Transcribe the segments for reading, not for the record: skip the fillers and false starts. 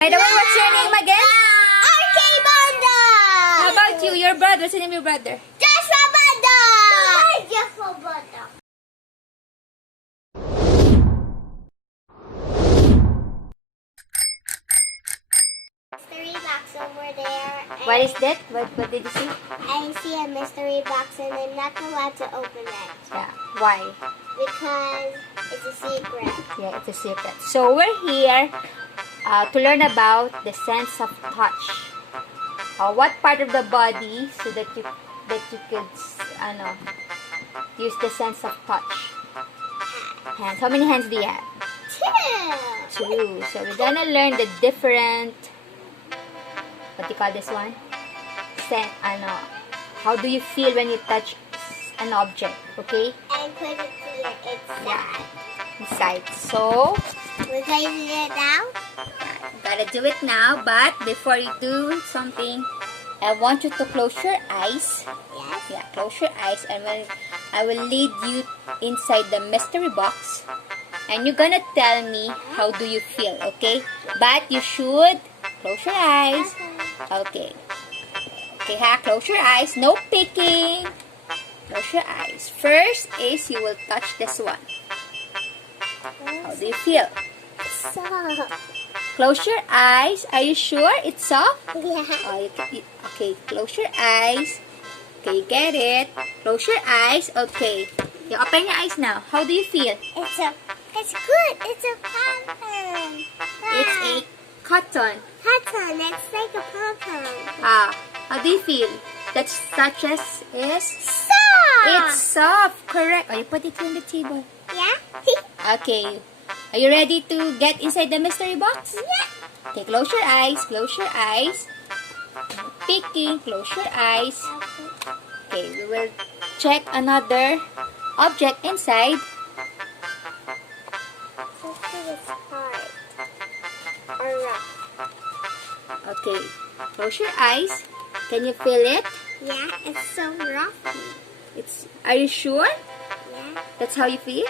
By the way, what's your name again? RK Banda! How about you? Your brother? What's the name of your brother? Joshua Banda! Joshua Banda. Mystery box over there. What is that? What did you see? I see a mystery box and I'm not allowed to open it. Yeah. Why? Because it's a secret. Yeah, it's a secret. So we're here to learn about the sense of touch. What part of the body so that you could use the sense of touch? Hands. How many hands do you have? Two. So we're gonna learn the different. What do you call this one? How do you feel when you touch an object? Okay. And put it here inside. Inside. So We're going to do it now? gotta do it now, but before you do something, I want you to close your eyes. Yes. Yeah, close your eyes, and I will lead you inside the mystery box, and you're gonna tell me how do you feel, okay? But you should close your eyes. Okay. Okay, close your eyes. No peeking. Close your eyes. First is you will touch this one. How do you feel? Soft. Close your eyes. Are you sure it's soft? Yeah. Okay, close your eyes. Okay, get it. Close your eyes. Okay. You open your eyes now. How do you feel? It's good. It's a pom-pom. It's a cotton. Cotton. It's like a pom-pom. How do you feel? That touches is? Soft. It's soft. Correct. You put it on the table. Yeah? Okay. Are you ready to get inside the mystery box? Yeah. Okay, close your eyes. Close your eyes. Peeking. Close your eyes. Okay, we will check another object inside. Something is hard. Or rough. Okay, close your eyes. Can you feel it? Yeah, it's so rough. Are you sure? Yeah. That's how you feel?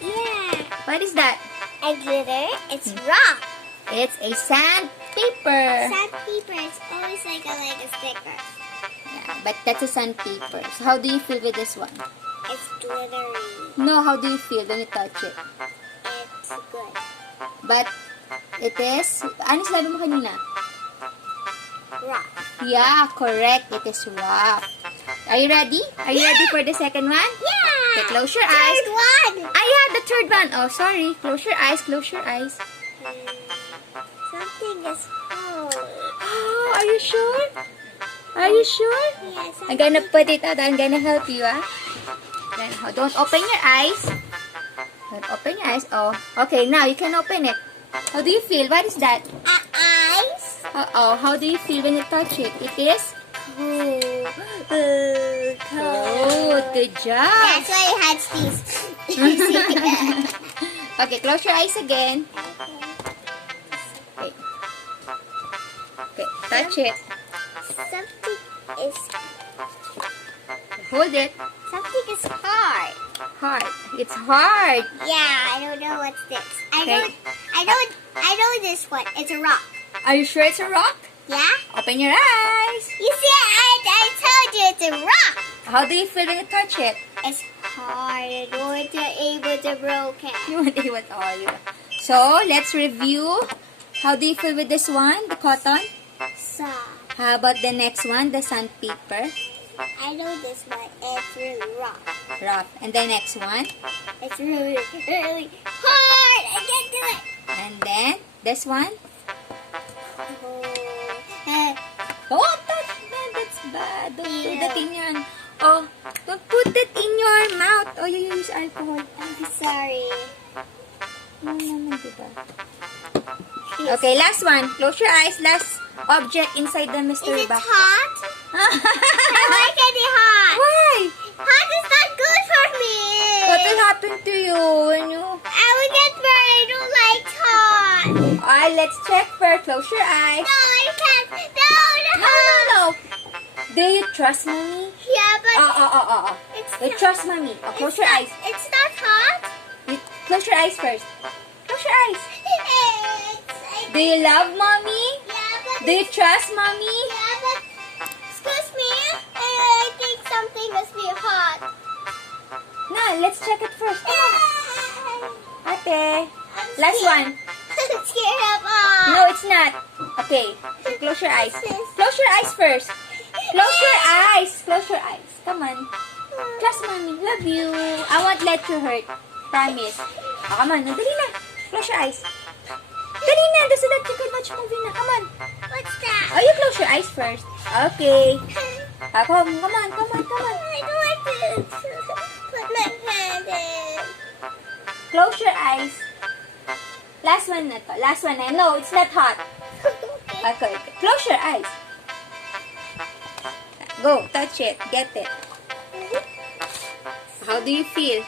Yeah. What is that? A glitter. It's rock. It's a sandpaper. Sandpaper. It's always like a sticker. Yeah, but that's a sandpaper. So how do you feel with this one? It's glittery. No, how do you feel when you touch it? It's good. But it is, ano sabi mo kanina? Rock. Yeah, correct. It is rough. Are you ready? Are you ready for the second one? Yeah. Okay, close your eyes. Third one. Yeah, the third one. Oh, sorry. Close your eyes. Close your eyes. Something is hard. Oh, are you sure? Are you sure? Yes. I'm gonna put it out. I'm gonna help you, Then, don't open your eyes. Don't open your eyes. Oh, okay. Now you can open it. How do you feel? What is that? Eyes. How do you feel when you touch it? It is Cold. cold. Good job. That's why it has these. Okay, close your eyes again. Okay. Okay, touch it. Something is. Hold it. Something is hard. Hard. It's hard. Yeah, I don't know what's this. Okay. I know this one. It's a rock. Are you sure it's a rock? Yeah? Open your eyes. You see, I told you it's a rock. How do you feel when you touch it? It's hard. I don't want to able to broke it. You want to what all you. So let's review. How do you feel with this one, the cotton? Soft. How about the next one, the sandpaper? I know this one. It's really rough. Rough. And the next one? It's really, really hard. I can't do it. And then this one? Oh. Oh, that's bad. Don't do that in your... Oh, don't put it in your mouth. Oh, you use alcohol. I'm sorry. No, naman, diba? Okay, last one. Close your eyes. Last object inside the mystery Is it box. hot? I like it hot. Why? Hot is not good for me. What will happen to you when you... I will get burned. I don't like hot. Alright, let's check first. Close your eyes. No, I can't. No. Do you trust mommy? Yeah, but it's You not, trust mommy. Oh, close your eyes. It's not hot. Close your eyes first. Close your eyes. It's Do you love mommy? Yeah, but Do you trust mommy? yeah, but excuse me. I think something must be hot. No, let's check it first. Come on. Ate. I'm Last scared. one. I'm scared of hot. No, it's not. Okay. Close your eyes. Close your eyes first. Close your eyes. Close your eyes. Come on. Trust mommy. Love you. I won't let you hurt. Promise. Oh, come on. Dali na. Close your eyes. Dali na. So that you can watch movie na. Come on. What's that? Oh, you close your eyes first. Okay. Come on. Come on. Come on. I don't like to put my hand in. Close your eyes. Last one na to. Last one na. No, it's not hot. Okay. Close your eyes. Go. Touch it. Get it. How do you feel?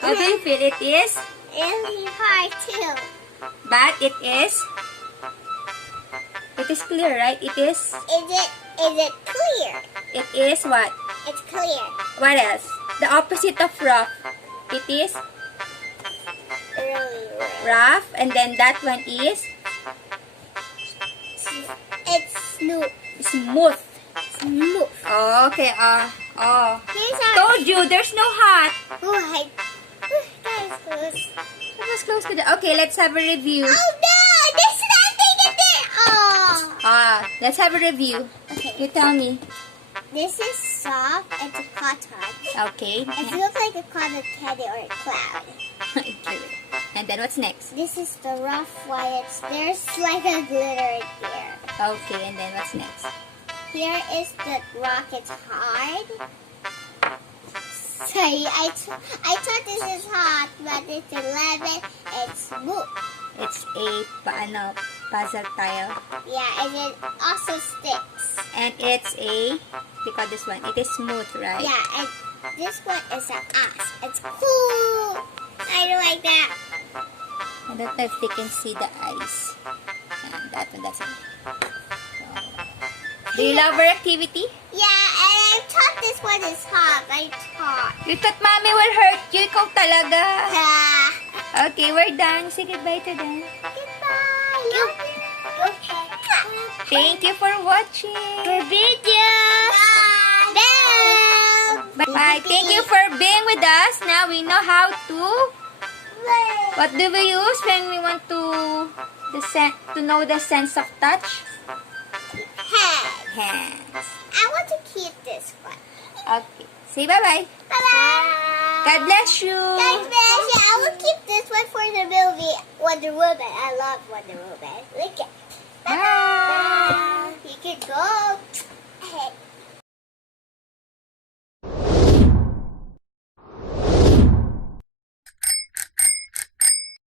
How do you feel? It is? Really hard too. But it is? It is clear, right? It is? Is it clear? It is what? It's clear. What else? The opposite of rough. It is Really rough. And then that one is It's smooth. smooth. Smooth. Oh, okay. Here's our. Told you, there's no hot. Right. That is close. That was close to the... Okay, let's have a review. Oh no! There's nothing in there. Oh. Let's have a review. Okay. You tell me. This is soft. It's a cotton. Okay. It looks like a cotton candy or a cloud. And then what's next? This is the rough white. There's like a glitter in here. Okay, and then what's next? Here is the rock. It's hard. Sorry, I thought this is hot, but it's 11. It's smooth. It's a puzzle tile. Yeah, and it also sticks. And it's a... We call this one. It is smooth, right? Yeah, and this one is an ass. It's cool. I don't like that. I don't know if they can see the eyes. And that one, that's it. Do you love our activity? Yeah, and I thought this one is hot. I thought. You thought mommy will hurt you? Ikaw talaga. Yeah. Okay, we're done. Say goodbye to them. Goodbye. Okay. Thank you for watching. For videos. Bye. Bye. Thank you for being with us. Now we know how to... What do we use when we want to know the sense of touch? Hands. I want to keep this one. Okay. Say bye-bye. Bye-bye. God bless you. God bless you. I will keep this one for the movie Wonder Woman. I love Wonder Woman. Look at